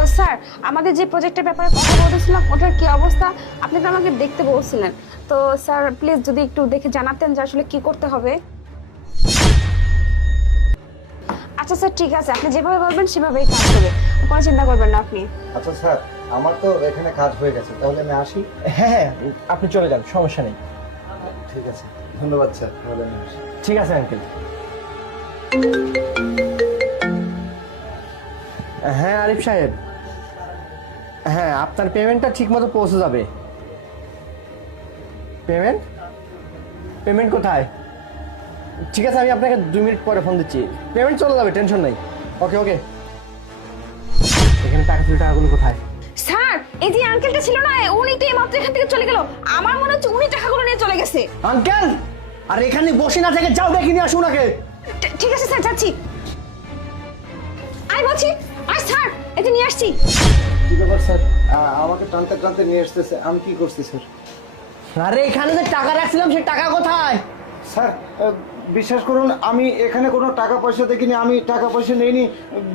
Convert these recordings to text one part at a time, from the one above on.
ও sir, আমাদের যে প্রজেক্টের ব্যাপারে কথা বলতেছিলাম ওটার কি অবস্থা? আপনি তো আমাকে দেখতে বলছিলেন। তো স্যার প্লিজ যদি একটু দেখে জানাতেন যে আসলে কি করতে হবে। আচ্ছা স্যার, ঠিক আছে, আপনি যেভাবে বলবেন সেভাবেই কাজ হবে, কোনো চিন্তা করবেন না আপনি। আচ্ছা স্যার, আমার তো এখানে কাজ হয়ে গেছে, তাহলে আমি আসি। হ্যাঁ হ্যাঁ, আপনি চলে যান, সমস্যা নেই। ঠিক আছে, ধন্যবাদ স্যার, তাহলে আমি আসি। ঠিক আছে আঙ্কেল। হ্যাঁ আরিফ সাহেব, হ্যাঁ আপনার পেমেন্টটা ঠিক মতো পৌঁছে যাবে। পেমেন্ট পেমেন্ট কোথায়? ঠিক আছে, আমি আপনাকে 2 মিনিট পরে ফোন দিচ্ছি। পেমেন্ট চলে যাবে, টেনশন নাই। ওকে ওকে। এখানে টাকাগুলো কোথায়? স্যার, এই যে আঙ্কেলটা ছিল না, উনি তো এইমাত্র এখান থেকে চলে গেল। আমার মনে হচ্ছে উনি টাকাগুলো নিয়ে চলে গেছে। আঙ্কেল, আর এখানে বসে না থেকে যাও, দেখে নিয়ে আসুন আগে। ঠিক আছে স্যার, যাচ্ছি। আই বলছি, আয় স্যার, এই যে নিয়ে আসছি। কি ব্যাপার স্যার, আমাকে টানতে টানতে নিয়ে আসতেছে, আমি কি করছি স্যার? আরে এখানে যে টাকা রাখছিলাম সেই টাকা কোথায়? স্যার বিশ্বাস করুন, আমি এখানে কোনো টাকা পয়সা দেখিনি, আমি টাকা পয়সা নেইনি।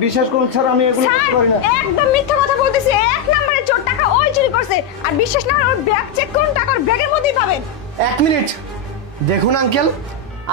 বিশ্বাস করুন স্যার, আমি এগুলো স্যার, করতে পারি না। একদম মিথ্যা কথা বলতেছে। এক নম্বরে চোর, টাকা ওই চুরি করছে। আর বিশ্বাস না হলে ওর ব্যাগ চেক করুন, টাকা ওর ব্যাগের মধ্যেই পাবেন। 1 মিনিট দেখুন আঙ্কেল,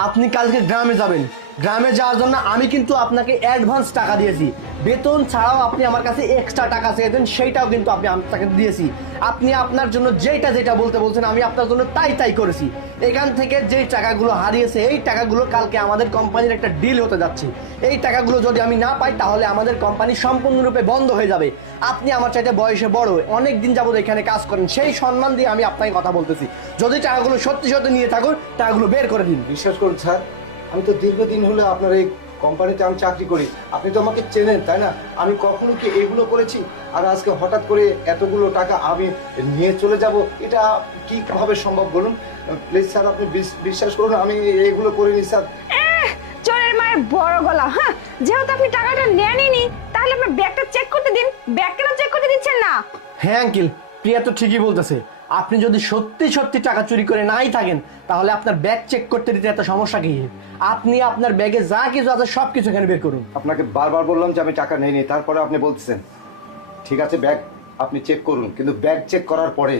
আপনি কালকে গ্রামে যাবেন। গ্রামে যাওয়ার জন্য আমি কিন্তু আপনাকে অ্যাডভান্স টাকা দিয়েছি। বেতন ছাড়াও আপনি আমার কাছে এক্সট্রা টাকা চেয়েছেন, সেইটাও কিন্তু আমি আপনাকে দিয়েছি। আপনি আপনার জন্য যেটা বলতে বলছেন আমি আপনার জন্য তাই করেছি। এখান থেকে যেই টাকাগুলো হারিয়েছে এই টাকাগুলো কালকে আমাদের কোম্পানির একটা ডিল হতে যাচ্ছে। এই টাকাগুলো যদি আমি না পাই তাহলে আমাদের কোম্পানি সম্পূর্ণরূপে বন্ধ হয়ে যাবে। আপনি আমার চাইতে বয়সে বড়, অনেক দিন যাবত এখানে কাজ করেন, সেই সম্মান দিয়ে আমি আপনাকে কথা বলতেছি। যদি টাকাগুলো সত্যি সত্যি নিয়ে থাকুন, টাকাগুলো বের করে দিন। বিশ্বাস করুন স্যার, আমি তো দীর্ঘদিন হলো আপনার এই কোম্পানিতে আমি চাকরি করি। আপনি তো আমাকে চেনেন, তাই না? আমি কখনো কি এগুলো করেছি? আর আজকে হঠাৎ করে এতগুলো টাকা আমি নিয়ে চলে যাব, এটা কিভাবে সম্ভব বলুন? প্লিজ স্যার, আপনি বিশ্বাস করুন, আমি এইগুলো করিনি স্যার। চোরের মায়ের বড় গলা। হ্যাঁ, যেহেতু আপনি টাকাটা নেনইনি, তাহলে আপনার ব্যাগটা চেক করতে দিন। ব্যাগ কেন চেক করতে দিচ্ছেন না? হ্যাঁ আঙ্কেল, প্রিয়া তো ঠিকই বলতেছে। আপনি যদি সত্যি সত্যি টাকা চুরি করে নাই থাকেন তাহলে আপনার ব্যাগ চেক করতে দিতে এত সমস্যা কি? আপনি আপনার ব্যাগে যা কিছু আছে সব কিছু এখানে বের করুন। আপনাকে বারবার বললাম যে আমি টাকা নেইনি, তারপরে আপনি বলতেছেন। ঠিক আছে, ব্যাগ আপনি চেক করুন, কিন্তু ব্যাগ চেক করার পরে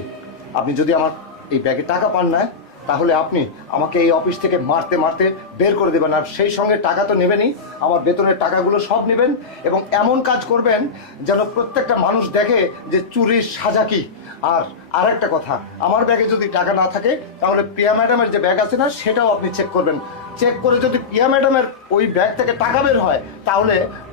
আপনি যদি আমার এই ব্যাগে টাকা পান না, তাহলে আপনি আমাকে এই অফিস থেকে মারতে মারতে বের করে দেবেন। আর সেই সঙ্গে টাকা তো নেবেনই, আমার বেতনের টাকাগুলো সব নেবেন এবং এমন কাজ করবেন যেন প্রত্যেকটা মানুষ দেখে যে চুরির সাজা কি। আর আরেকটা কথা, আমার ব্যাগে যদি টাকা না থাকে তাহলে প্রিয়া ম্যাডামের যে ব্যাগ আছে না, সেটাও আপনি চেক করবেন। চেক করে যদি প্রিয়া ম্যাডামের ওই ব্যাগ থেকে টাকা বের হয় তাহলে